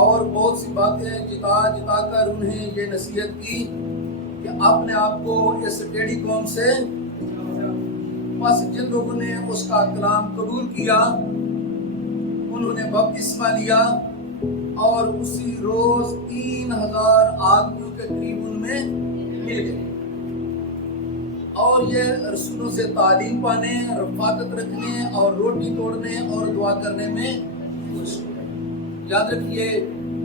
اور بہت سی باتیں جتا جتا کر انہیں یہ نصیحت کی کہ اپنے آپ کو اس ٹیڑھی قوم سے بس جن لوگوں نے اس کا کلام قبول کیا انہوں نے بپتسمہ لیا اور اسی روز 3000 آدمیوں کے قریب ان میں مل گئے اور یہ رسولوں سے تعلیم پانے، رفاقت رکھنے اور روٹی توڑنے اور دعا کرنے میں خوش ہوئے۔ یاد رکھیے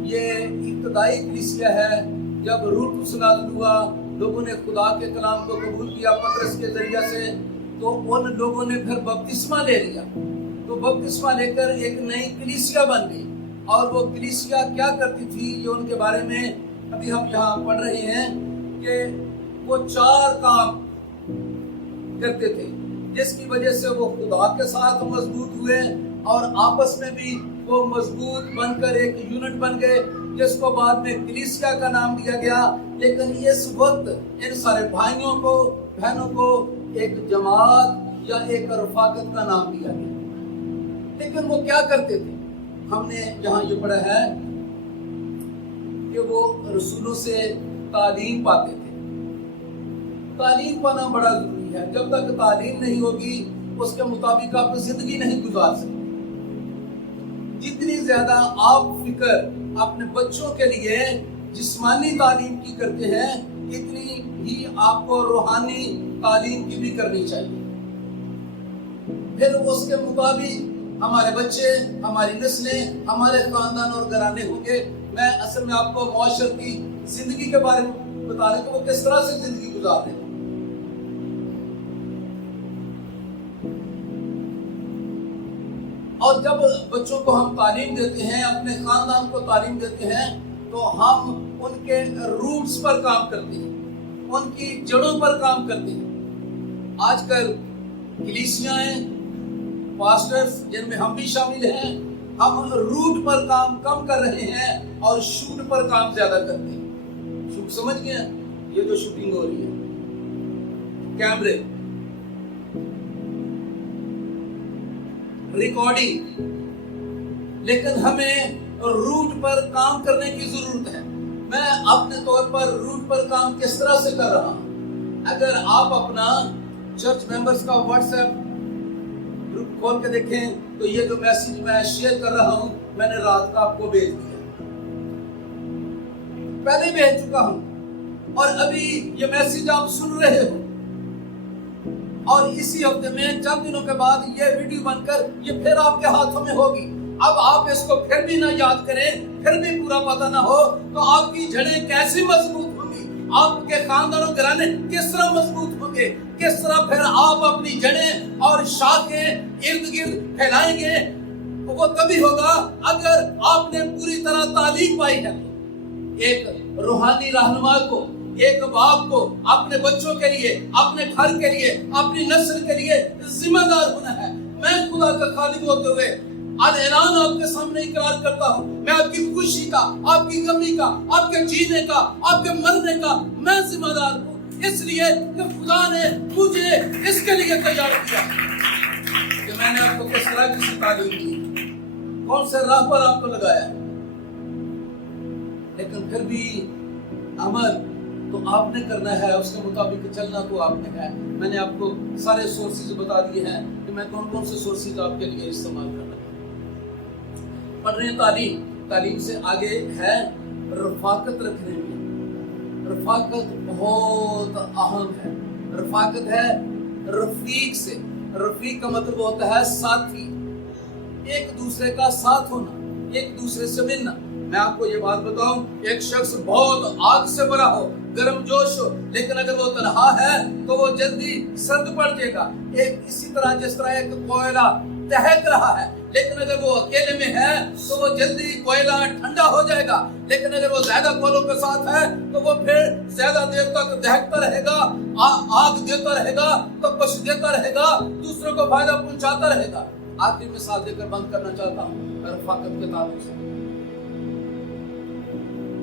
یہ ابتدائی کلیسیا ہے۔ جب روح القدس نازل ہوا، لوگوں نے خدا کے کلام کو قبول کیا پطرس کے ذریعہ سے، تو ان لوگوں نے پھر بپتسمہ لے لیا۔ تو بپتسمہ لے کر ایک نئی کلیسیا بن گئی، اور وہ کلیسیا کیا کرتی تھی یہ ان کے بارے میں ابھی ہم یہاں پڑھ رہے ہیں کہ وہ 4 کام کرتے تھے جس کی وجہ سے وہ خدا کے ساتھ مضبوط ہوئے اور آپس میں بھی وہ مضبوط بن کر ایک یونٹ بن گئے، جس کو بعد میں کلیسیا کا نام دیا گیا۔ لیکن اس وقت ان سارے بھائیوں کو بہنوں کو ایک جماعت یا ایک رفاقت کا نام دیا گیا۔ لیکن وہ کیا کرتے تھے؟ ہم نے یہاں یہ پڑھا ہے کہ وہ رسولوں سے تعلیم پاتے تھے۔ تعلیم پانا بڑا ضروری ہے۔ جب تک تعلیم نہیں ہوگی اس کے مطابق آپ زندگی نہیں گزار سکتے۔ جتنی زیادہ آپ فکر اپنے بچوں کے لیے جسمانی تعلیم کی کرتے ہیں، اتنی ہی آپ کو روحانی تعلیم کی بھی کرنی چاہیے۔ پھر اس کے مطابق ہمارے بچے، ہماری نسلیں، ہمارے خاندان اور گھرانے ہوں گے۔ میں اصل میں آپ کو معاشرتی زندگی کے بارے میں بتا رہا ہوں کہ وہ کس طرح سے زندگی گزار رہے ہیں۔ اور جب بچوں کو ہم تعلیم دیتے ہیں، اپنے خاندان کو تعلیم دیتے ہیں، تو ہم ان کے روٹس پر کام کرتے ہیں، ان کی جڑوں پر کام کرتے ہیں۔ آج کل کلیسیاں ہیں، پاسٹرز جن میں ہم بھی شامل ہیں، ہم روٹ پر کام کم کر رہے ہیں اور شوٹ پر کام زیادہ کرتے ہیں۔ شوٹ سمجھ گئے؟ یہ جو شوٹنگ ہو رہی ہے، کیمرے، ریکارڈنگ، لیکن ہمیں روٹ پر کام کرنے کی ضرورت ہے۔ میں اپنے طور پر روٹ پر کام کس طرح سے کر رہا ہوں؟ اگر آپ اپنا چرچ ممبرز کا واٹس ایپ گروپ کھول کے دیکھیں تو یہ جو میسیج میں شیئر کر رہا ہوں میں نے رات کا آپ کو بھیج دیا، پہلے بھیج چکا ہوں، اور ابھی یہ میسیج آپ سن رہے ہو، اور اسی ہفتے میں چند دنوں کے بعد یہ ویڈیو بن کر یہ پھر آپ کے ہاتھوں میں ہوگی۔ اب آپ اس کو پھر بھی نہ یاد کریں، پھر بھی پورا پتہ نہ ہو، تو آپ کی جڑیں کیسی مضبوط ہوں گی؟ آپ کے خاندان و گھرانے کس طرح مضبوط ہوں گے؟ کس طرح پھر آپ اپنی جڑیں اور شاخیں ارد گرد پھیلائیں گے؟ وہ تبھی ہوگا اگر آپ نے پوری طرح تعلیم پائی ہے۔ ایک روحانی رہنما کو، ایک باپ کو اپنے بچوں کے لیے، اپنے گھر کے لیے، اپنی نسل کے لیے ذمہ دار ہونا ہے۔ میں خدا کا خادم ہوتے ہوئے اعلان آپ کے سامنے اقرار کرتا ہوں، میں آپ کی خوشی کا، آپ کی غمی کا، آپ کے جینے کا، آپ کے مرنے کا میں ذمہ دار ہوں، اس لیے کہ خدا نے مجھے اس کے لیے تیار کیا کہ میں نے آپ کو کس طرح کی تعلیم دی، کون سے راہ پر آپ کو لگایا۔ لیکن پھر بھی عمل تو آپ نے کرنا ہے، اس کے مطابق چلنا تو آپ نے ہے۔ میں نے آپ کو سارے سورسز بتا دیے ہیں کہ میں کون کون سے سورسز آپ کے لیے استعمال کرنا ہے۔ پڑھ رہے ہیں تعلیم سے آگے ہے رفاقت رکھنے میں۔ رفاقت بہت اہم ہے۔ رفاقت ہے رفیق سے۔ رفیق کا مطلب ہوتا ہے ساتھی، ایک دوسرے کا ساتھ ہونا، ایک دوسرے سے ملنا۔ میں آپ کو یہ بات بتاؤں، ایک شخص بہت آگ سے بھرا ہو، گرم جوش ہو، لیکن اگر وہ تنہا ہے تو وہ جلدی سرد پڑ جائے گا۔ ایک اسی طرح جس طرح ایک کوئلہ دہک رہا ہے، لیکن اگر وہ اکیلے میں ہے تو وہ جلدی کوئلہ ٹھنڈا ہو جائے گا، لیکن اگر وہ زیادہ کوئلوں کے ساتھ ہے تو وہ پھر زیادہ دیر تک دہکتا رہے گا، آگ دیتا رہے گا، تپش دیتا رہے گا، دوسروں کو فائدہ پہنچاتا رہے گا۔ آخری مثال دے کر بند کرنا چاہتا ہوں رفاقت کے تعلق سے۔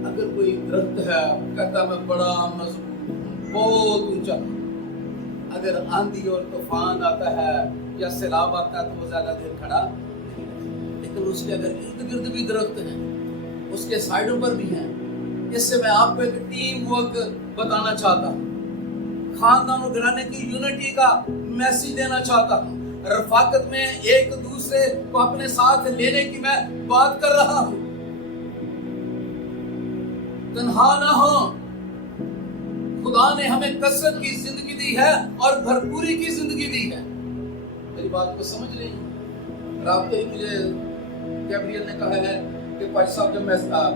اگر کوئی درخت ہے کہتا میں بڑا مضبوط ہوں، بہت اونچا، اگر آندھی اور طوفان آتا ہے یا سیلاب آتا ہے تو وہ زیادہ دیر کھڑا نہیں رہتا۔ لیکن اس کے اگر ارد گرد بھی درخت ہیں، اس کے سائڈوں پر بھی ہیں. اس سے میں آپ کو ایک ٹیم ورک بتانا چاہتا ہوں. خاندان و گھرانے کی یونٹی کا میسیج دینا چاہتا ہوں. رفاقت میں ایک دوسرے کو اپنے ساتھ لینے کی میں بات کر رہا ہوں. تنہا نہ ہو. خدا نے ہمیں کثرت کی زندگی دی ہے اور بھرپوری کی زندگی دی ہے. میری بات کو سمجھ رہے ہیں؟ رابطے ہی مجھے گیبریل نے کہا ہے کہ پاچ صاحب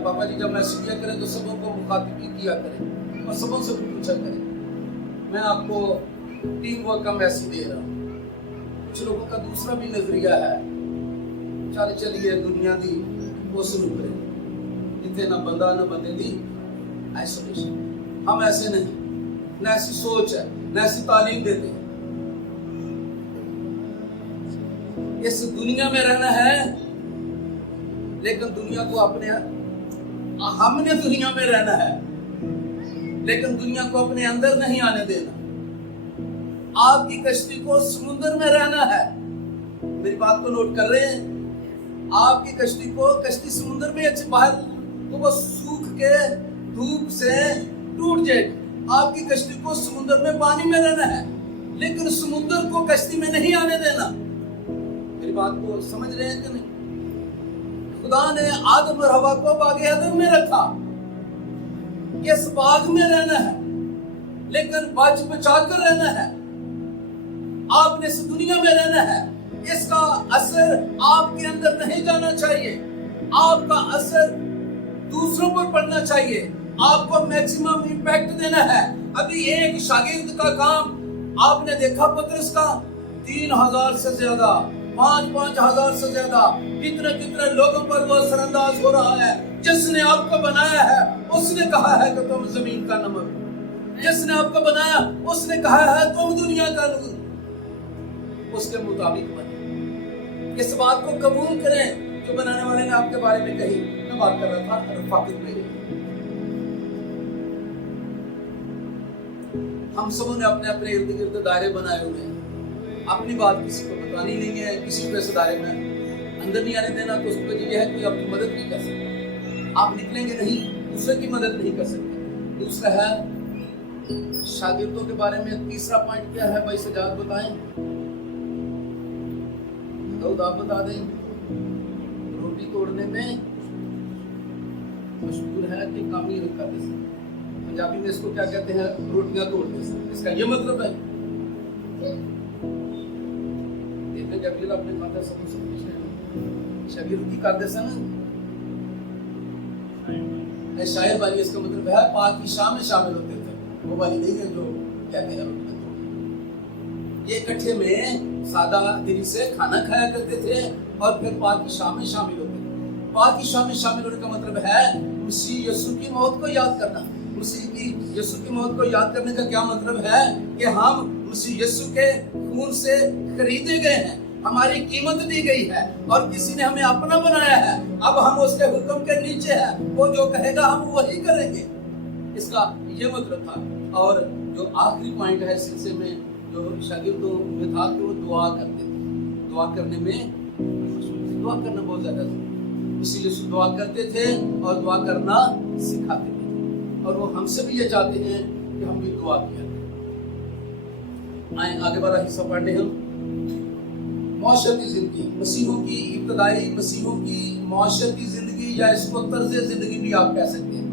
پاپا جی جب میسیج دیا کریں تو سبوں کو مخاطبی کیا کریں اور سبوں سے پوچھا کریں. میں آپ کو ٹیم ورک کا میسیج دے رہا ہوں. کچھ لوگوں کا دوسرا بھی نظریہ ہے. چلیے دنیا دی اس روپرے جتنے نہ بندہ نہ بندے دی آئسولیشن. ہم ایسے نہیں، نہ ایسی سوچ ہے، نہ ایسی تعلیم دیتے ہیں. اس دنیا میں رہنا ہے لیکن دنیا کو اپنے، ہم نے دنیا میں رہنا ہے لیکن دنیا کو اپنے اندر نہیں آنے دینا. آپ کی کشتی کو سمندر میں رہنا ہے. میری بات کو نوٹ کر رہے ہیں؟ آپ کی کشتی کو، کشتی سمندر میں اچھے باہر تو وہ سوکھ کے دھوپ سے ٹوٹ جائے گی. آپ کی کشتی کو سمندر میں پانی میں رہنا ہے لیکن سمندر کو کشتی میں نہیں آنے دینا. میری بات کو سمجھ رہے ہیں کہ نہیں؟ خدا نے آدم اور حوا کو باغ عدن میں رکھا. اس باغ میں رہنا ہے لیکن بچ بچا کر رہنا ہے. آپ نے اس دنیا میں رہنا ہے. اس کا اثر آپ کے اندر نہیں جانا چاہیے. آپ کا اثر دوسروں پر پڑنا چاہیے. آپ کو میکسیمم امپیکٹ دینا ہے. ابھی ایک شاگرد کا کام آپ نے دیکھا پترس کا 3000 سے زیادہ، 5,000 سے زیادہ کتنے لوگوں پر وہ اثر انداز ہو رہا ہے. جس نے آپ کو بنایا ہے اس نے کہا ہے کہ تم زمین کا نمک. جس نے آپ کو بنایا اس نے کہا ہے تم دنیا کا نور. اس کے مطابق بنے. اس بات کو قبول کریں جو بنانے والے نے آپ کے بارے میں کہی. میں بات کر رہا تھا رفاقت میں. ہم سبوں نے اپنے اپنے ارد گرد دائرے بنائے ہوئے ہیں. اپنی بات کسی کو بتانی نہیں ہے، کسی کو اس دائرے میں اندر نہیں آنے دینا. تو اس کی وجہ یہ ہے کہ آپ کی مدد نہیں کر سکتے. آپ نکلیں گے نہیں، دوسرے کی مدد نہیں کر سکتے. دوسرا ہے شاگردوں کے بارے میں. تیسرا پوائنٹ کیا ہے بھائی سجاد بتائیں؟ داؤد آپ بتا دیں. روٹی توڑنے میں مشہور ہے کہ کامی رکھا جیسا. پنجابی میں اس کو کیا کہتے ہیں؟ روٹیاں توڑنے سے. اس کا یہ مطلب ہے جب اپنے ماتا سب سے پوچھے شاگردی کرتے سن شاعر والی. اس کا مطلب ہے پاک کی شام میں شامل ہوتے تھے. وہ والی نہیں ہے جو کہتے ہیں یہ اکٹھے میں سادہ دلی سے کھانا کھایا کرتے تھے اور پھر پاک کی شام میں شامل ہوتے تھے. پاک کی شام میں شامل ہونے کا مطلب ہے مسیح یسوع کی موت کو یاد کرنا. مسیح کی یسوع کی موت کو یاد کرنے کا کیا مطلب ہے؟ کہ ہم مسیح یسوع کے خون سے خریدے گئے ہیں. ہماری قیمت دی گئی ہے اور کسی نے ہمیں اپنا بنایا ہے. اب ہم اس کے حکم کے نیچے ہیں. وہ جو کہے گا ہم وہی کریں گے. اس کا یہ مطلب تھا. اور جو آخری پوائنٹ ہے اس سلسلے میں جو شاگردوں میں تھا کہ وہ دعا کرتے تھے. دعا کرنے میں دعا کرنا بہت زیادہ تھا. اسی لیے دعا کرتے تھے اور دعا کرنا سکھاتے تھے. اور وہ ہم سے بھی یہ چاہتے ہیں کہ ہم بھی دعا کیا کریں. آئیں آگے والا حصہ پڑھنے. ہم معاشرتی زندگی، مسیحوں کی ابتدائی مسیحوں کی معاشرتی زندگی یا اس کو طرز زندگی بھی آپ کہہ سکتے ہیں.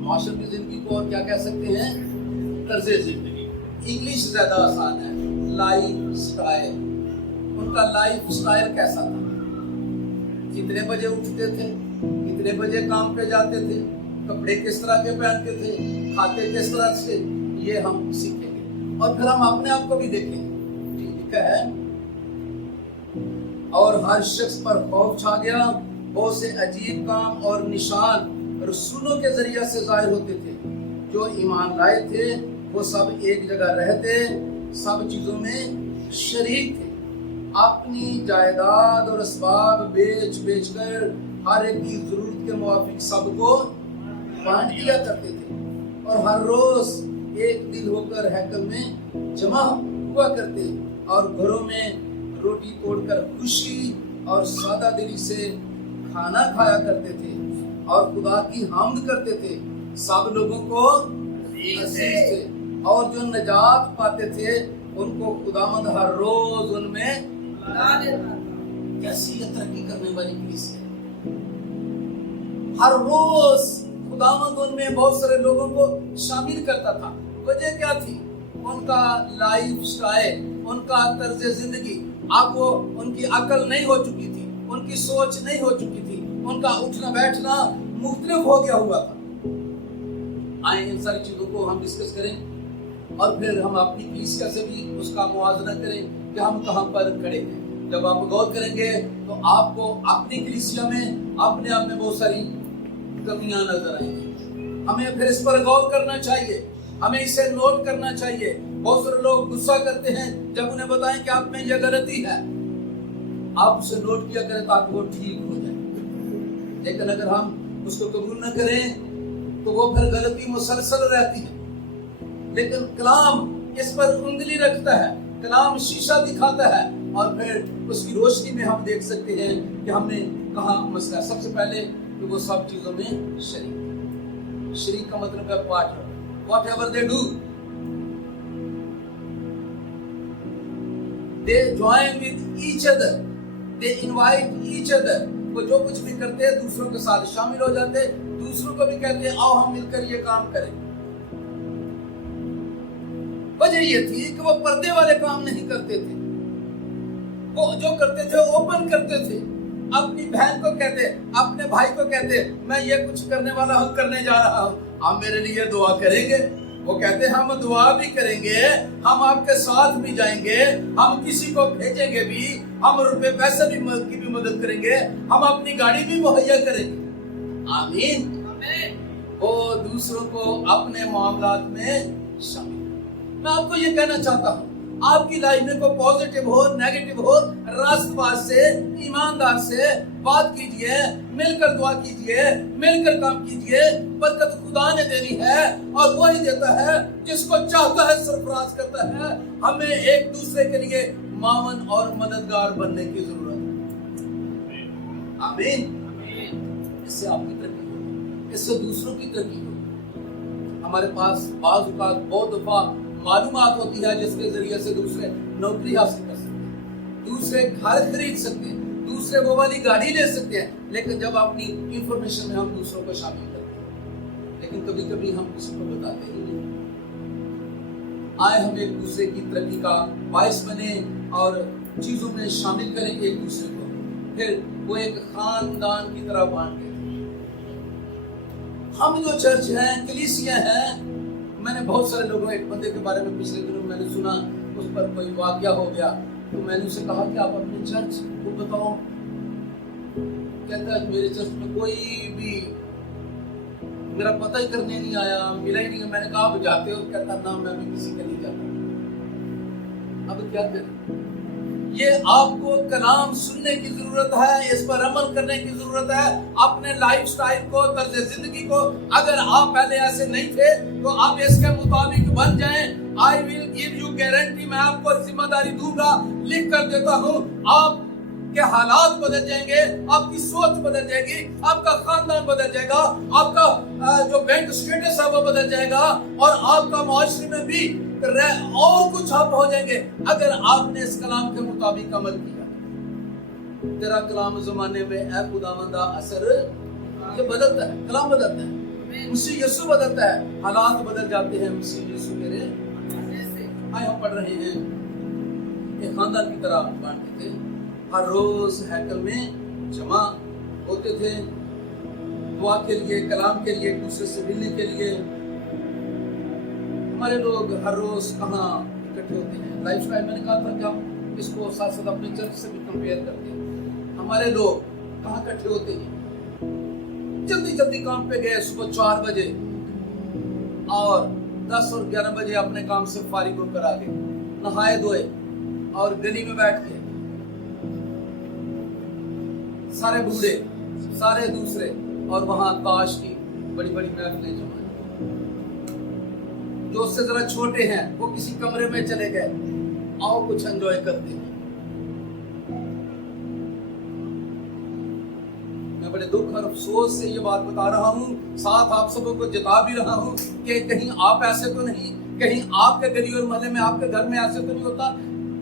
معاشرتی زندگی کو اور کیا کہہ سکتے ہیں؟ طرز زندگی. انگلش زیادہ آسان ہے. Life style. ان کا لائف سٹائل کیسا تھا؟ کتنے بجے اٹھتے تھے؟ کتنے بجے کام پہ جاتے تھے؟ کپڑے کس طرح کے پہنتے تھے؟ کھاتے کس طرح سے؟ یہ ہم سیکھیں گے اور پھر ہم اپنے آپ کو بھی دیکھیں گے. لکھا ہے اور ہر شخص پر خوف چھا گیا. بہت سے عجیب کام اور نشان رسولوں کے ذریعے سے ظاہر ہوتے تھے. جو ایمان لائے تھے وہ سب ایک جگہ رہتے، سب چیزوں میں شریک تھے. اپنی جائیداد اور اسباب بیچ کر ہر ایک کی ضرورت کے موافق سب کو بانٹ دیا کرتے تھے. اور ہر روز ایک دل ہو کر ہیکل میں جمع ہوا کرتے اور گھروں میں روٹی توڑ کر خوشی اور سادہ دلی سے کھانا کھایا کرتے تھے. और खुदा की हामद करते थे, सब लोगों को अजीज थे, और जो नजात पाते थे उनको खुदावंद हर रोज उनमें ला देता था। कैसी ये तरक्की करने वाली कलीसिया, हर रोज खुदावंद उनमें बहुत सारे लोगों को शामिल करता था। वजह क्या थी? उनका लाइफ स्टाइल, उनका तर्ज जिंदगी, अब वो उनकी अकल नहीं हो चुकी थी, उनकी सोच नहीं हो चुकी थी, उनका उठना बैठना मुख्तलिफ हो गया हुआ था। आए इन सारी चीजों को हम डिस्कस करें और फिर हम अपनी कलीसिया से भी उसका मुआवजा करें कि हम कहाँ पर खड़े हैं। जब आप गौर करेंगे तो आपको अपनी कलीसिया में अपने आप में बहुत सारी कमियां नजर आएंगी। हमें फिर इस पर गौर करना चाहिए, हमें इसे नोट करना चाहिए। बहुत सारे लोग गुस्सा करते हैं जब उन्हें बताएं कि आप में यह गलती है, आप उसे नोट किया करें ताकि वो ठीक हो जाए। लेकिन अगर हम उसको कबूल न करें तो वो फिर गलती मुसलसल रहती है। लेकिन कलाम इस पर उंगली रखता है, कलाम शीशा दिखाता है और फिर उसकी रोशनी में हम देख सकते हैं कि हमने कहाँ मसला। सबसे पहले तो वो सब चीजों में शरीक का मतलब है partner. Whatever they do, they join with each other, they invite each other। वो जो कुछ भी करते हैं दूसरों के साथ शामिल हो जाते हैं, दूसरों को भी कहते हैं आओ हम मिलकर ये काम करें। वजह ये थी कि वो पर्दे वाले काम नहीं करते थे, वो जो करते थे ओपन करते थे। अपनी बहन को कहते, अपने भाई को कहते मैं ये कुछ करने वाला हूँ, करने जा रहा हूँ, आप मेरे लिए दुआ करेंगे? वो कहते हम दुआ भी करेंगे, हम आपके साथ भी जाएंगे, हम किसी को भेजेंगे भी, हम रुपए पैसे भी की भी मदद करेंगे, हम अपनी गाड़ी भी मुहैया करेंगे। आमीन। वो दूसरों को अपने मामलात में शामिल। मैं आपको ये कहना चाहता हूँ, आपकी लाइफ में कोई पॉजिटिव हो नेगेटिव हो, रास्तबाज से ईमानदार से बात कीजिए, मिलकर दुआ कीजिए, मिलकर काम कीजिए। बरकत खुदा ने देनी है और वही देता है जिसको चाहता है सरफराज करता है। हमें एक दूसरे के लिए मावन और मददगार बनने की जरूरत है। आमीन। इससे आपकी तरक्की होगी, इससे दूसरों की तरक्की होगी। हमारे पास बाज़ औक़ात बहुत दफा मालूमात होती है जिसके जरिए से दूसरे नौकरी हासिल कर सकते हैं, दूसरे घर खरीद सकते हैं, दूसरे वो वाली गाड़ी ले सकते हैं। लेकिन जब अपनी इंफॉर्मेशन में हम दूसरों को शामिल करते हैं, लेकिन कभी कभी हम किसी को बताते ही नहीं। आए हम एक दूसरे की तरक्की का बायस बने और चीजों में शामिल करें एक दूसरे को, फिर वो एक खानदान की तरह बांट के। हम जो चर्च हैं, कलीसिया हैं, मैंने बहुत सारे लोगों, एक बंदे के बारे में पिछले दिनों मैंने सुना, उस पर कोई वाकया हो गया तो मैंने उसे कहा कि आप अपने चर्च को बताओ। कहता है मेरे चर्च में कोई भी मेरा पता ही करने नहीं आया, मिला ही नहीं। मैंने कहा आप जाते हो? कहता ना मैं भी किसी का नहीं जाता। अब क्या करें? ये आपको कलाम सुनने की जरूरत है, इस पर अमल करने की जरूरत है। अपने लाइफ स्टाइल को, तर्ज जिंदगी को, अगर आप पहले ऐसे नहीं थे तो आप इसके मुताबिक बन जाएं। I will give you guarantee, मैं आपको जिम्मेदारी दूंगा, लिख कर देता हूँ। आपके हालात बदल जाएंगे, आपकी सोच बदल जाएगी, आपका खानदान बदल जाएगा, आपका जो बैंक स्टेटस है वो बदल जाएगा और आपका माशरे में भी और कुछ आप हो जाएंगे अगर आपने इस कलाम के मुताबिक अमल किया। तेरा कलाम ज़माने में ऐ खुदावंदा असर ये बदलता है, कलाम बदलता है, मसीह यीशु बदलता है, हालात बदल जाते हैं मसीह यीशु मेरे। आए हम पढ़ रहे हैं एक खानदान की तरह बांटते थे, हर रोज हैकल में जमा होते थे दुआ के लिए, कलाम के लिए, एक दूसरे से मिलने के लिए। हमारे लोग हर रोज कहाँ इकट्ठे होते हैं। लाइफ स्टाइल मैंने कहा था कि हम इसको साथ साथ अपने चर्च से भी कंपेयर करते हैं। हमारे लोग कहाँ इकट्ठे होते हैं? जल्दी जल्दी काम पे गए सुबह 4 बजे और 10 और 11 बजे अपने काम से फारिग होकर आ गए, नहाए धोए और गली में बैठ के सारे बूढ़े सारे दूसरे और वहां ताश की बड़ी बड़ी महफिलें जमा। जो उससे जरा छोटे हैं वो किसी कमरे में चले गए, आओ कुछ एंजॉय करते हैं। मैं बड़े बड़े दुख और अफसोस से ये बात बता रहा हूँ, साथ आप सबों को जता भी रहा हूँ कि कहीं आप ऐसे तो नहीं, कहीं आपके गली और मोहल्ले में, आपके घर में ऐसे तो नहीं होता,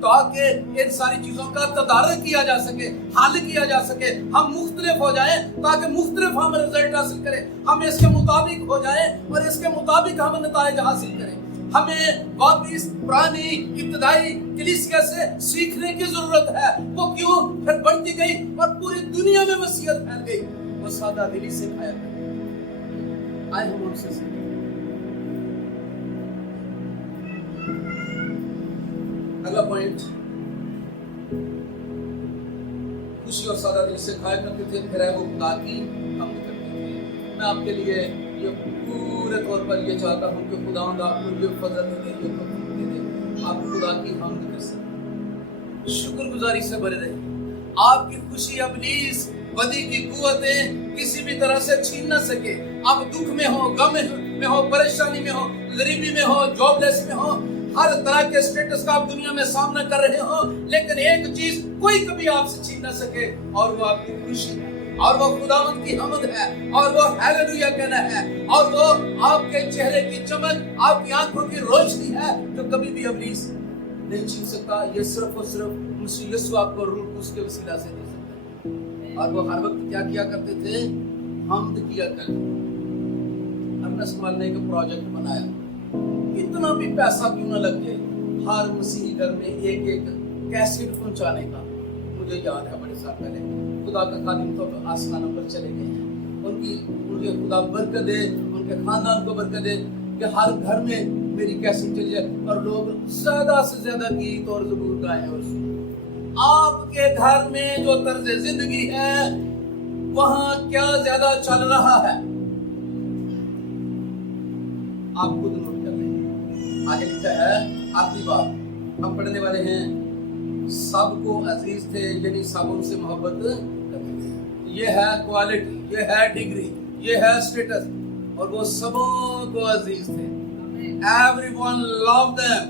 ताकि इन सारी चीजों का तदारक किया जा सके, हल किया जा सके, हम मुख्तलिफ हो जाएं, ताकि मुख्तलिफ हम रिजल्ट हासिल करें, हम इसके मुताबिक हो जाएं और इसके मुताबिक हम नताइज हासिल करें। हमें वापिस पुरानी इब्तदाई कलीसिया से सीखने की जरूरत है। वो क्यों फिर बढ़ती गई और पूरी दुनिया में मसीहत फैल गई? वो सादा दिली से खाया करते। आए हम उनसे सीखें। अगला पॉइंट, खुशी और सादा दिल से खाया करते थे, फिर वो खुदा की हमद करते थे। मैं आपके लिए ये पूरे तौर पर ये चाहता हूँ कि खुदावंद आपको ये फजल दे दे, ये दे, आप खुदा की हमद कर सकें, शुक्रगुजारी से भरे रहें। आपकी खुशी इब्लीस बदी की कुव्वतें किसी भी तरह से छीन न सके। आप दुख में हो, गम में हो, परेशानी में हो, गरीबी में हो, जॉबलेस में हो, हर तरह के स्टेटस का आप दुनिया में सामना कर रहे हो, लेकिन एक चीज कोई कभी आपसे छीन न सके, और वो आपकी खुशी है, और वो खुदावंद की हमद है, और वो हालेलुया कहना है, और वो आपके चेहरे की चमक, आपकी आंखों की रोशनी है, जो कभी भी इब्लीस नहीं छीन सकता। ये सिर्फ और सिर्फ मसीह यीशु आपको रूह कुद्स के वसीला से दे सकता है। और वो हर वक्त क्या किया करते थे? हमद किया करते। हमने संभालने का प्रोजेक्ट बनाया, इतना भी पैसा क्यों न लग जाए, हर मसीही घर में एक एक कैसेट पहुंचाने का। मुझे याद है बड़े साल पहले खुदा का खादिम तो आसमानों पर चले गए हैं, उनके खुदा बरकत दे, उनके खानदान को बरकत दे कि हर घर में मेरी कैसेट चली जाए और लोग ज्यादा से ज्यादा गीत और ज़बूर गाएं और सुनें। आपके घर में जो तर्ज जिंदगी है वहां क्या ज्यादा चल रहा है, आप खुद नोट कर लें। आगे लिखा है आखिरी बात हम पढ़ने वाले हैं, सबको अजीज थे, यानी सब उनसे मोहब्बत करते थे। ये है क्वालिटी, ये है डिग्री, ये है स्टेटस, और वो सबों को अजीज थे। Everyone loved them,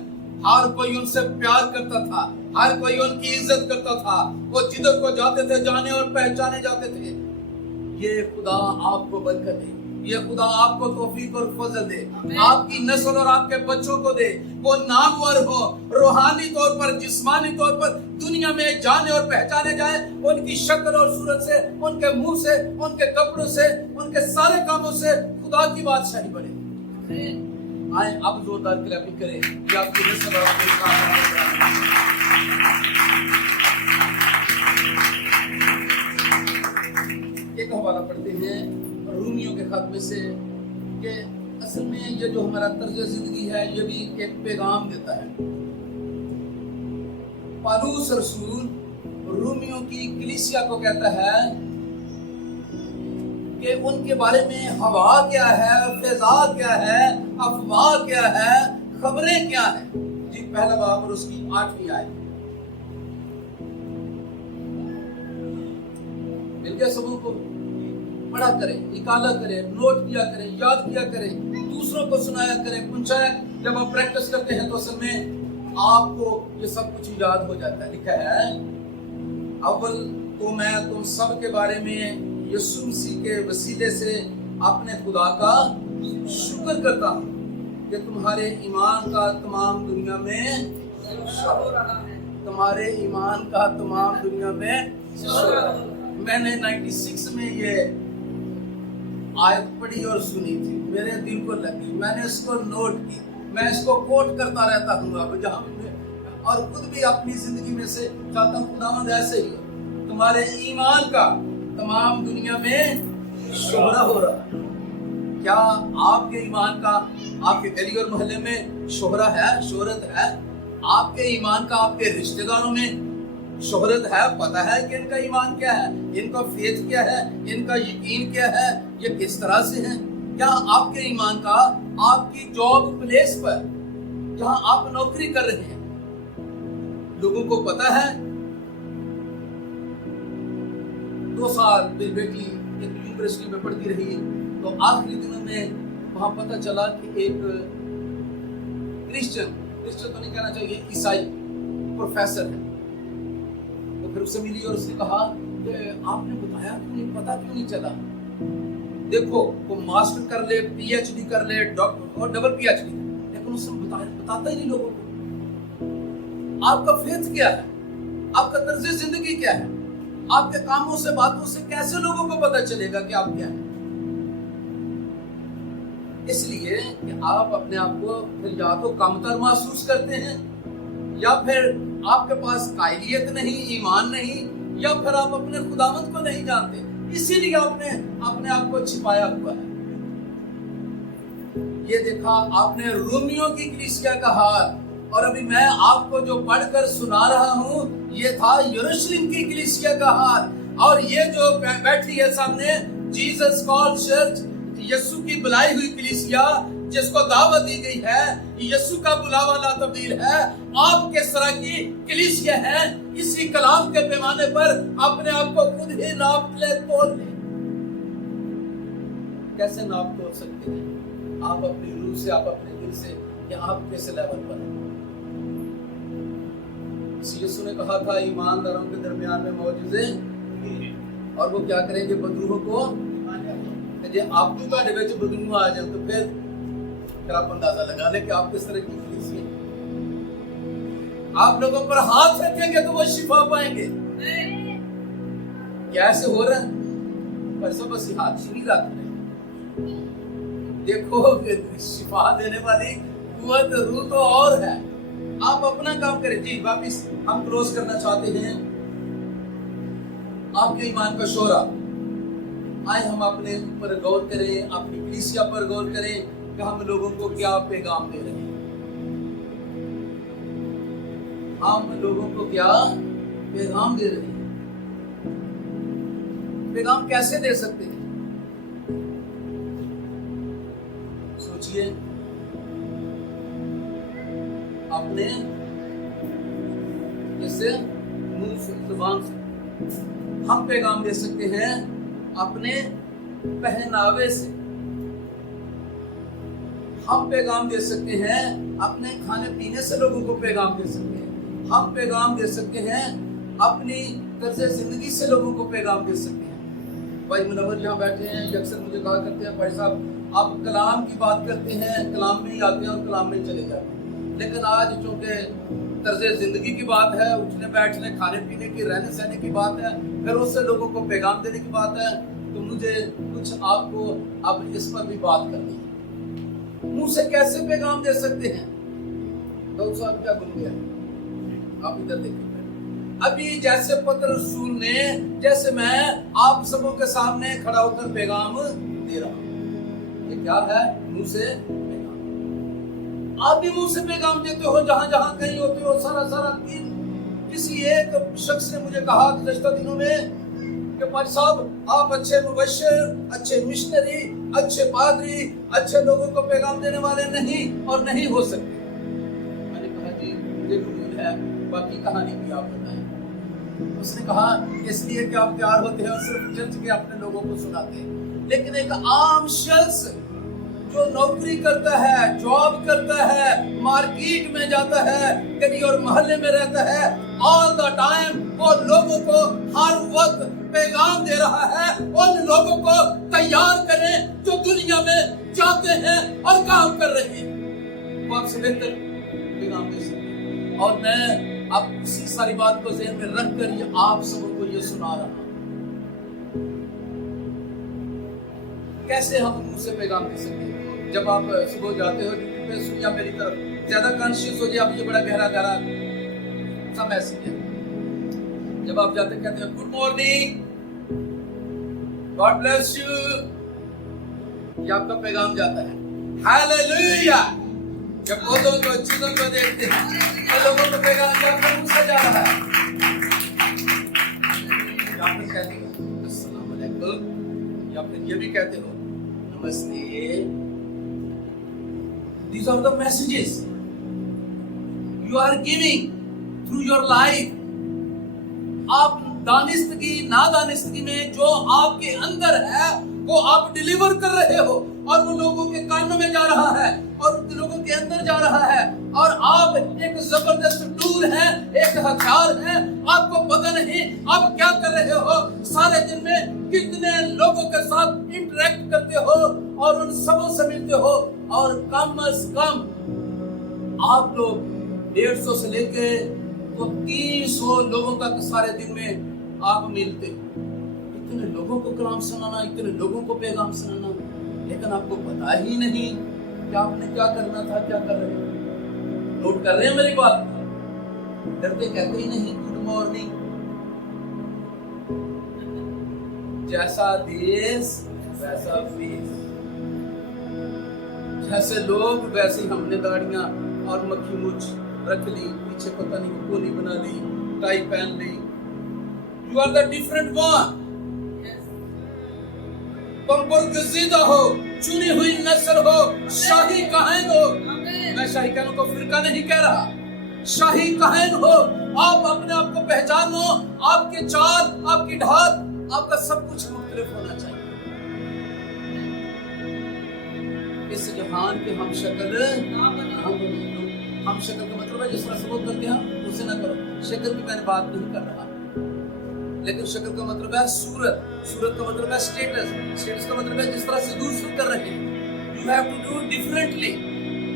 हर कोई उनसे प्यार करता था, हर कोई उनकी इज्जत करता था, वो जिधर को जाते थे जाने और पहचाने जाते थे। ये खुदा आपको बरकत दे, ये खुदा आपको तौफीक और फजल दे, आपकी नस्ल और आपके बच्चों को दे, वो नामवर हो, रूहानी तौर पर, जिस्मानी तौर पर दुनिया में जाने और पहचाने जाए, उनकी शक्ल और सूरत से, उनके मुंह से, उनके कपड़ों से, उनके सारे कामों से खुदा की बादशाही बढ़े। आए अब जोरदार क्लैपिंग करें, ये आपकी नस्ल और आपके काम। एक हवाला पढ़ते हैं रूमियों के खत में से कि असल में ये जो हमारा तर्ज जिंदगी है ये भी एक पैगाम देता है। पौलुस रसूल रूमियों की कलीसिया को कहता है कि उनके बारे में हवा क्या है, फिजा क्या है, अफवाह क्या है, खबरें क्या है। जी पहला बाब और उसकी 8वीं आयत। मिल गया सबों को? पढ़ा करें, निकाला करें, नोट किया करें, याद किया करें, दूसरों को सुनाया करें, पूछाया। जब आप प्रैक्टिस करते हैं तो असल में आपको ये सब कुछ याद हो जाता है। लिखा है, अव्वल तो मैं तुम सब के बारे में यीशु मसीह के वसीले से अपने खुदा का शुक्र करता हूँ कि तुम्हारे ईमान का तमाम दुनिया में हो रहा है, तुम्हारे ईमान का तमाम दुनिया में। मैंने 96 में ये आयत पढ़ी और सुनी थी, मेरे दिल को लगी, मैंने इसको नोट की, मैं इसको कोट करता रहता हूँ अब जहाँ और खुद भी अपनी जिंदगी में से चाहता हूँ खुदावंद ऐसे ही तुम्हारे ईमान का तमाम दुनिया में शोहरा हो रहा है। क्या आपके ईमान का आपके गली और मोहल्ले में शोहरा है, शोहरत है? आपके ईमान का आपके रिश्तेदारों में शोहरत है? पता है कि इनका ईमान क्या है, इनका फेथ क्या है, इनका यकीन क्या है, ये किस तरह से है? क्या आपके ईमान का आपकी जॉब प्लेस पर जहां आप नौकरी कर रहे हैं लोगों को पता है? 2 साल मेरी बेटी एक यूनिवर्सिटी में पढ़ती रही, तो आखिरी दिनों में वहां पता चला कि एक क्रिश्चियन तो नहीं कहना चाहिए, ईसाई प्रोफेसर है। तो फिर उससे मिली और उसने कहा کہ آپ نے بتایا کیوں نہیں, پتا کیوں نہیں چلا. دیکھو وہ ماسٹر کر لے, پی ایچ ڈی کر لے, ڈاکٹر اور ڈبل پی ایچ ڈی, لیکن اس نے بتاتا ہی نہیں لوگوں کو. آپ کا فیتھ کیا ہے, آپ کا طرز زندگی کیا ہے, آپ کے کاموں سے باتوں سے کیسے لوگوں کو پتا چلے گا کہ آپ کیا ہیں. اس لیے کہ آپ اپنے آپ کو پھر یا تو کمتر محسوس کرتے ہیں, یا پھر آپ کے پاس قائلیت نہیں, ایمان نہیں, یا پھر آپ اپنے خداوند کو نہیں جانتے, اسی لیے آپ نے اپنے آپ کو چھپایا ہوا ہے. یہ دیکھا آپ نے رومیوں کی کلیسیا کا حال, اور ابھی میں آپ کو جو پڑھ کر سنا رہا ہوں یہ تھا یروشلم کی کلیسیا کا حال. اور یہ جو بیٹھی ہے سامنے, جیسس کال چرچ, یسوع کی بلائی ہوئی کلیسیا جس کو دعوت دی گئی ہے, یسوع کا بلاوا لا تبدیل ہے. آپ کس طرح کی کلیسیا ہیں, اسی کلام کے پیمانے پر اپنے آپ کو خود ہی ناپ لے, تول لے. کیسے ناپ تول سکتے ہیں آپ اپنی روح سے, آپ اپنے دل سے, کہ آپ کیسے لیول پر ہیں. یسوع نے کہا تھا ایمانداروں کے درمیان میں معجزے, اور وہ کیا کریں گے, بدروحوں کو. جی آپ کو تو وچ بدروح آ جائے تو پھر آپ اندازہ لگا لیں کہ آپ کس طرح کی کلیسیا ہیں. آپ لوگوں پر ہاتھ رکھیں گے تو وہ شفا پائیں گے. کیسے ہو رہا ہے, پر سب بس ہاتھ نہیں رکھ رہے. دیکھو شفا دینے والی قوت روح تو اور ہے. آپ اپنا کام کریں. جی واپس ہم کلوز کرنا چاہتے ہیں. آپ کے ایمان کا شعرا, آئے ہم اپنے اوپر غور کریں, اپنی کلیسیا پر غور کریں کہ ہم لوگوں کو کیا پیغام دے رہے ہیں. ہم لوگوں کو کیا پیغام دے رہے ہیں, پیغام کیسے دے سکتے ہیں. سوچئے, اپنے جیسے منہ سے, زبان سے ہم پیغام دے سکتے ہیں, اپنے پہناوے سے ہم پیغام دے سکتے ہیں, اپنے کھانے پینے سے لوگوں کو پیغام دے سکتے ہیں, ہم پیغام دے سکتے ہیں, اپنی طرز زندگی سے لوگوں کو پیغام دے سکتے ہیں. بھائی منور یہاں بیٹھے ہیں, یہ اکثر مجھے کہا کرتے ہیں, بھائی صاحب آپ کلام کی بات کرتے ہیں, کلام میں ہی آتے ہیں اور کلام میں ہی چلے جاتے ہیں. لیکن آج چونکہ طرز زندگی کی بات ہے, اٹھنے بیٹھنے, کھانے پینے کی, رہنے سہنے کی بات ہے, پھر اس سے لوگوں کو پیغام دینے کی بات ہے, تو مجھے کچھ آپ کو اب اس پر بھی بات کرنی ہے. منہ سے کیسے پیغام دے سکتے ہیں. داؤد صاحب کیا بن گیا, آپ ادھر دیکھیں. ابھی جیسے پترس رسول نے, جیسے میں آپ سبوں کے سامنے کھڑا ہو کر پیغام دے رہا ہوں, یہ کیا ہے, منہ سے پیغام. آپ بھی منہ سے پیغام دیتے ہو, جہاں جہاں کہیں ہوتے ہو, سارا دن. کسی ایک شخص نے مجھے کہا گزشتہ دنوں میں کہ پاج صاحب آپ اچھے مبشر, اچھے مشنری, اچھے پادری, اچھے لوگوں کو پیغام دینے والے نہیں اور نہیں ہو سکتے. میں نے کہا جی مجھے قبول ہے, باقی کہانی بھی آپ بتائیں. اس نے کہا اس لیے کہ آپ تیار ہوتے ہیں اور صرف چرچ کے اپنے لوگوں کو سناتے ہیں, لیکن ایک عام شخص جو نوکری کرتا ہے, جاب کرتا ہے, مارکیٹ میں جاتا ہے, گلی اور محلے میں رہتا ہے, آل دا ٹائم وہ لوگوں کو ہر وقت پیغام دے رہا ہے, ان لوگوں کو تیار کریں جو دنیا میں جاتے ہیں اور کام کر رہے ہیں. وہ آپ سے بہتر پیغام دے سکتے ہیں. اور میں اب اسی ساری بات کو ذہن میں رکھ کر یہ آپ سب کو یہ سنا رہا ہوں. کیسے ہم منہ سے پیغام دے سکتے ہیں. جب آپ صبح جاتے ہو ڈیوٹی پہ, سنیا میری طرف, زیادہ کانشیس ہو جائے, اب یہ بڑا گہرا سا میسج ہے. جب آپ جاتے کہتے ہیں good morning, God bless you, یہ آپ کا پیغام جاتا ہے. ہاللیلویا. جب پودوں کو, چیزوں کو دیکھتے ہیں, تو لوگوں کو پیغام منہ سے جا رہا ہے. یا پھر کہتے ہو السلام علیکم, یا پھر یہ بھی کہتے ہو نمستے. These are the messages you are giving through your life. آپ دانستگی نادانستگی میں جو آپ کے اندر ہے وہ آپ ڈیلیور کر رہے ہو, اور وہ لوگوں کے کانوں میں جا رہا ہے اور لوگوں کے اندر جا رہا ہے, اور آپ ایک زبردست ٹول ہیں, ایک ہتھیار ہیں. آپ کو پتہ نہیں آپ کیا کر رہے ہو, सारे दिन में कितने लोगों के साथ इंटरेक्ट करते हो और उन सबों से मिलते हो, और कम से कम आप लोग 150 से लेके तो 300 लोगों तक सारे दिन में आप मिलते हो। इतने लोगों को कलाम सुनाना, इतने लोगों को पैगाम सुनाना, लेकिन आपको पता ही नहीं कि आपने क्या करना था, क्या कर रहे हो। नोट कर रहे हैं मेरी बात? डरते कहते ही नहीं गुड मॉर्निंग। जैसा देश वैसा फेस, जैसे लोग वैसे ही हमने दाढ़ियां और मक्खी मुछ रख ली, पीछे पता नहीं कोली बना ली, टाई पहन ली। You are the different one. तुम बरगजीदा हो, चुनी हुई नस्ल हो, शाही कहन हो। मैं शाही कहन को फिरका नहीं कह रहा, शाही कहन हो। आप अपने आप को पहचानो, आपके चाल, आपकी ढाल, आपका सब कुछ मुख्तलिफ होना चाहिए। इस जहान के हम शक्ल हम शक्ल का मतलब है जिस तरह से वो करते हैं उसे ना करो। शक्ल की मैंने बात नहीं कर रहा, लेकिन शक्ल का मतलब है सूरत, सूरत का मतलब है स्टेटस, स्टेटस का मतलब है जिस तरह से दूसरे कर रहे हैं। You have to do differently,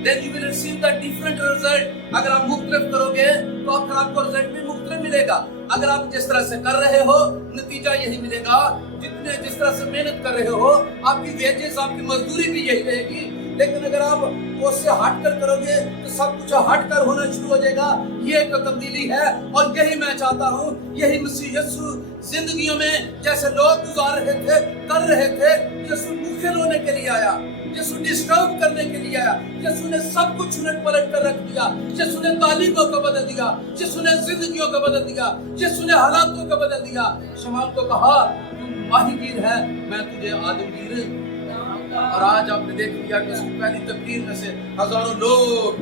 then you will receive the different result. अगर आप मुख्तलिफ करोगे तो फिर आपको रिजल्ट भी मुख्तलिफ मिलेगा। अगर आप जिस तरह से कर रहे हो नतीजा यही मिलेगा। जिस तरह से मेहनत कर रहे हो आपकी वेजेस, आपकी मजदूरी भी यही रहेगी। लेकिन अगर आप उससे हट कर करोगे तो सब कुछ हट कर होना शुरू हो जाएगा। ये एक तब्दीली है और यही मैं चाहता हूँ। यही मसीह यीशु जिंदगियों में जैसे लोग गुजार रहे थे, कर रहे थे, यीशु मुखिल होने के लिए आया, यीशु डिस्टर्ब करने के लिए आया। यीशु ने सब कुछ उलट पलट कर रख दिया। यीशु ने तालीमों को बदल दिया, यीशु ने जिंदगियों को बदल दिया, यीशु ने हालातों को बदल दिया। शमूएल को कहा तू माहीगीर है, मैं तुझे आदमगीर। और आज आपने देख लिया कि उसकी पहली तकरीर में से हजारों लोग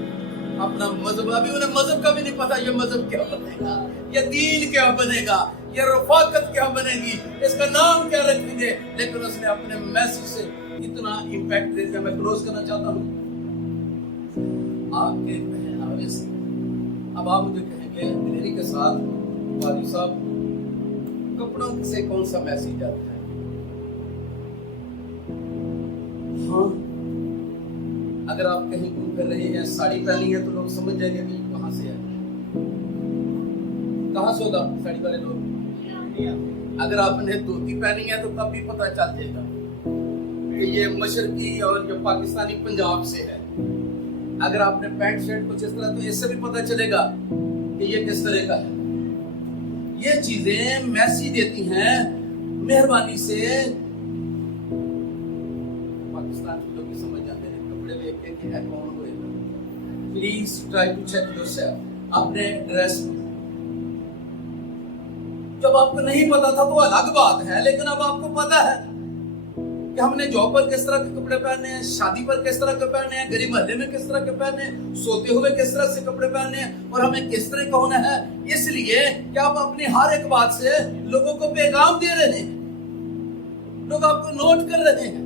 अपना मजहब, अभी उन्हें मजहब का भी नहीं पता, ये मजहब क्या बनेगा, ये दीन क्या बनेगा, ये रफाकत क्या बनेगी, इसका नाम क्या रखेंगे। लेकिन उसने अपने मैसेज से इतना इम्पैक्ट दे दिया। मैं क्लोज करना चाहता हूँ आपके पहनावे से। अब आप मुझे कहेंगे दिलेरी के साथ वाली साहब कपड़ों से कौन सा मैसेज आता है? हाँ, अगर आप कहीं घूम कर रहे हैं, साड़ी पहनी है तो लोग समझ जाएंगे कि कहाँ से है। कहाँ से होगा साड़ी वाले लोग? अगर आपने धोती पहनी है तो तब भी पता चल जाएगा कि ये मशरकी और ये पाकिस्तानी पंजाब से है। अगर आपने पैंट शर्ट कुछ इस तरह, तो इससे भी पता चलेगा कि ये किस तरह का है। ये चीजें मैसेज देती हैं मेहरबानी से। पाकिस्तान के लोग समझ जाते हैं कपड़े देख के कि कौन होएगा। Please try to check yourself अपने ड्रेस में। जब आपको नहीं पता था तो अलग बात है, लेकिन अब आपको पता है कि हमने जॉब पर किस तरह के कपड़े पहने हैं, शादी पर किस तरह के पहने हैं, गरीब महल्ले में किस तरह के पहने हैं, सोते हुए किस तरह से कपड़े पहने हैं, और हमें किस तरह का होना है। इसलिए कि आप अपनी हर एक बात से लोगों को पैगाम दे रहे हैं, लोग आपको नोट कर रहे हैं,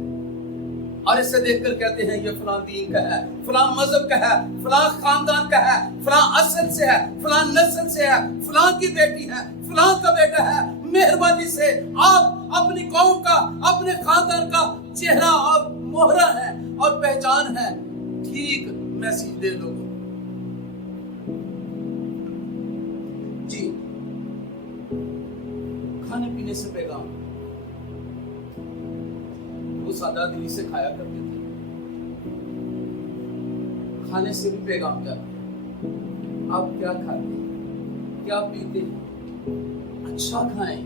और इससे देखकर कहते हैं ये फलां दीन का है, फलां मजहब का है, फलां खानदान का है, फलां असल से है, फलां नस्ल से है, फलां की बेटी है, फलां का बेटा है। मेहरबानी से आप अपनी कौम का, अपने खानदान का चेहरा और मोहरा है और पहचान है। ठीक मैसेज दे लोगों जी। खाने पीने से पैगाम, वो सादा दिली से खाया करते थे, खाने से भी पैगाम जाता है। आप क्या खाते, क्या पीते, अच्छा खाएं,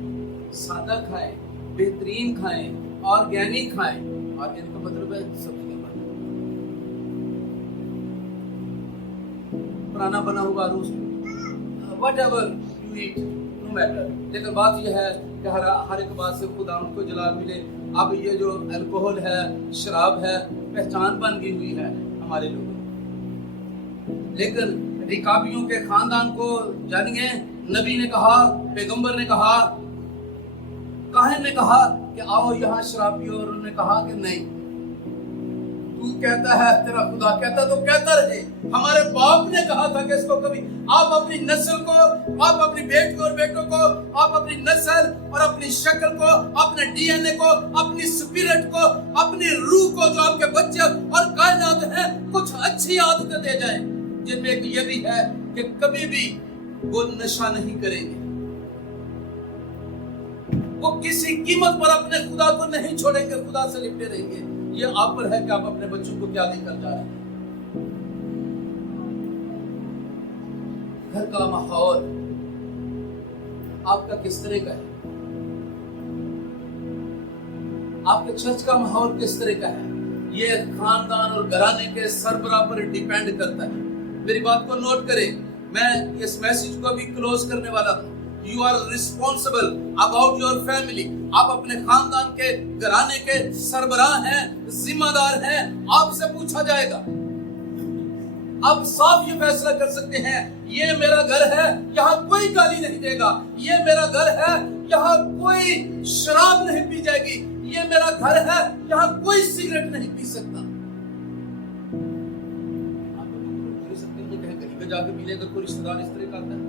सादा खाएं, बेहतरीन खाएं, ऑर्गेनिक खाएं। ऑर्गेनिक का मतलब है सब्जी का, पुराना बना हुआ रोज, whatever you eat, no matter। लेकिन बात यह है कि हर एक बात से खुदा उनको जलाल मिले। अब ये जो अल्कोहल है, शराब है, पहचान बन गई हुई है हमारे लोगों। लेकिन रिकाबियों के खानदान को जानिए, नबी ने कहा, पैगंबर ने कहा, काहिन ने कहा कि आओ यहाँ शराब पियो, और उन्होंने कहा कि नहीं, तू कहता है तेरा खुदा कहता तो कहता रहे। हमारे बाप ने कहा था कि इसको कभी आप अपनी नस्ल को, आप अपनी बेटी और बेटों को, आप अपनी नस्ल और अपनी शक्ल को, अपने डीएनए को, अपनी स्पिरिट को, अपनी रूह को, जो आपके बच्चे और कायनात हैं, कुछ अच्छी आदतें दे जाएं, जिनमें एक ये भी है कि कभी भी वो नशा नहीं करेंगे, वो किसी कीमत पर अपने खुदा को नहीं छोड़ेंगे, खुदा से लिपटे रहेंगे। ये आप पर है कि आप अपने बच्चों को क्या लेकर जा रहे हैं। घर का माहौल आपका किस तरह का है, आपके चर्च का माहौल किस तरह का है, ये खानदान और घराने के सरबराह पर डिपेंड करता है। मेरी बात को नोट करें, मैं इस मैसेज को अभी क्लोज करने वाला हूं। You are responsible about your family. आप अपने खानदान के घराने के सरबराह हैं, जिम्मेदार हैं, आपसे पूछा जाएगा। आप साफ ये फैसला कर सकते हैं, ये मेरा घर है, यहाँ कोई गाली नहीं देगा, ये मेरा घर है, यहाँ कोई शराब नहीं पी जाएगी, ये मेरा घर है, यहाँ कोई सिगरेट नहीं पी सकता। आप पूरी सकते हैं कहीं गली में जाकर पी लेगा, कोई रिश्तेदार इस तरह का आता है।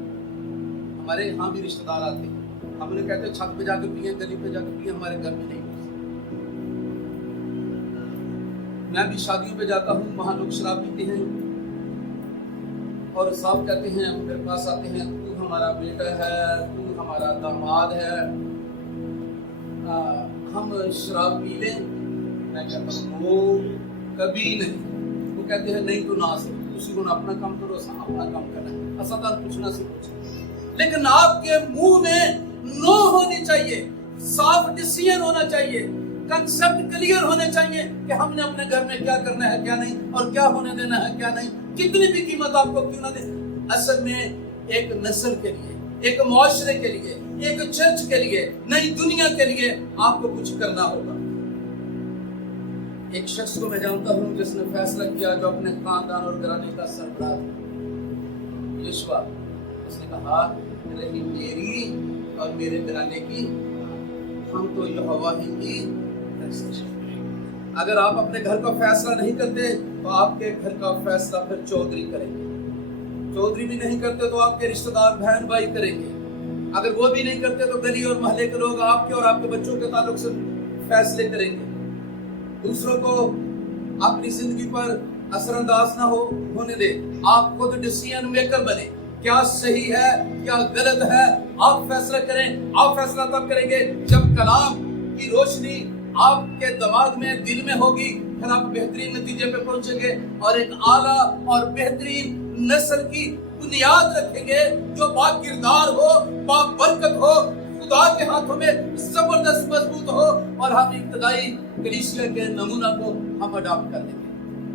हमारे यहाँ भी रिश्तेदार आते हैं, हमने कहते छत पे जाकर पिए, गली पे जाकर पिए, हमारे घर में नहीं। मैं भी शादियों पे जाता हूँ, वहां लोग शराब पीते हैं और साफ कहते हैं, मेरे पास आते हैं, तू हमारा बेटा है, तू हमारा दामाद है, हम शराब पी लें। मैं कहता हूँ वो कभी नहीं। वो कहते हैं नहीं तो ना से, उसी को अपना काम करो, अपना काम करना है, असाधारण पूछना से पूछो। लेकिन आपके मुंह में नो होनी चाहिए, साफ डिसीजन होना चाहिए, कंसेप्ट क्लियर होने चाहिए कि हमने अपने घर में क्या करना है क्या नहीं, और क्या होने देना है क्या नहीं, कितनी भी कीमत आपको क्यों ना दे। असल में एक नस्ल के लिए, एक मुआशरे के लिए, एक चर्च के लिए, नई दुनिया के लिए आपको कुछ करना होगा। एक शख्स को मैं जानता हूं जिसने फैसला किया, जो अपने खानदान और घराने का सरबराह था, यीशुआ। उसने कहा रही मेरी और मेरे घराने की, हम तो यहोवा ही की। अगर आप अपने घर का फैसला नहीं करते तो आपके घर का फैसला फिर चौधरी करेंगे, चौधरी भी नहीं करते तो आपके रिश्तेदार बहन भाई करेंगे, अगर वो भी नहीं करते तो गली और मोहल्ले के लोग आपके और आपके बच्चों के ताल्लुक से फैसले करेंगे। दूसरों को अपनी जिंदगी पर असरअंदाज ना होने दे, आप खुद डिसीजन मेकर बने, क्या सही है क्या गलत है आप फैसला करें। आप फैसला तब करेंगे जब कलाम की रोशनी आपके दिमाग में, दिल में होगी, फिर आप बेहतरीन नतीजे पे पहुंचेंगे और एक आला और बेहतरीन नस्ल की बुनियाद रखेंगे जो बाकिरदार हो, बाबरकत हो, खुदा के हाथों में जबरदस्त मजबूत हो, और हम इब्तदाई कलीसिया के नमूना को हम अडॉप्ट कर लेंगे।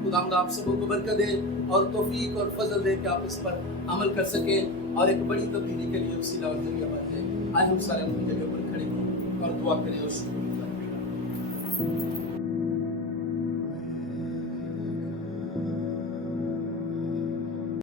खुदा आप सबको को बरकत दे और तौफीक और फजल दे कि आप इस पर अमल कर सकें और एक बड़ी तब्दीली के लिए वसीला और जरिया बन जाए। आज हम सारे अपनी जगह पर खड़े हों और दुआ करें और शुक्र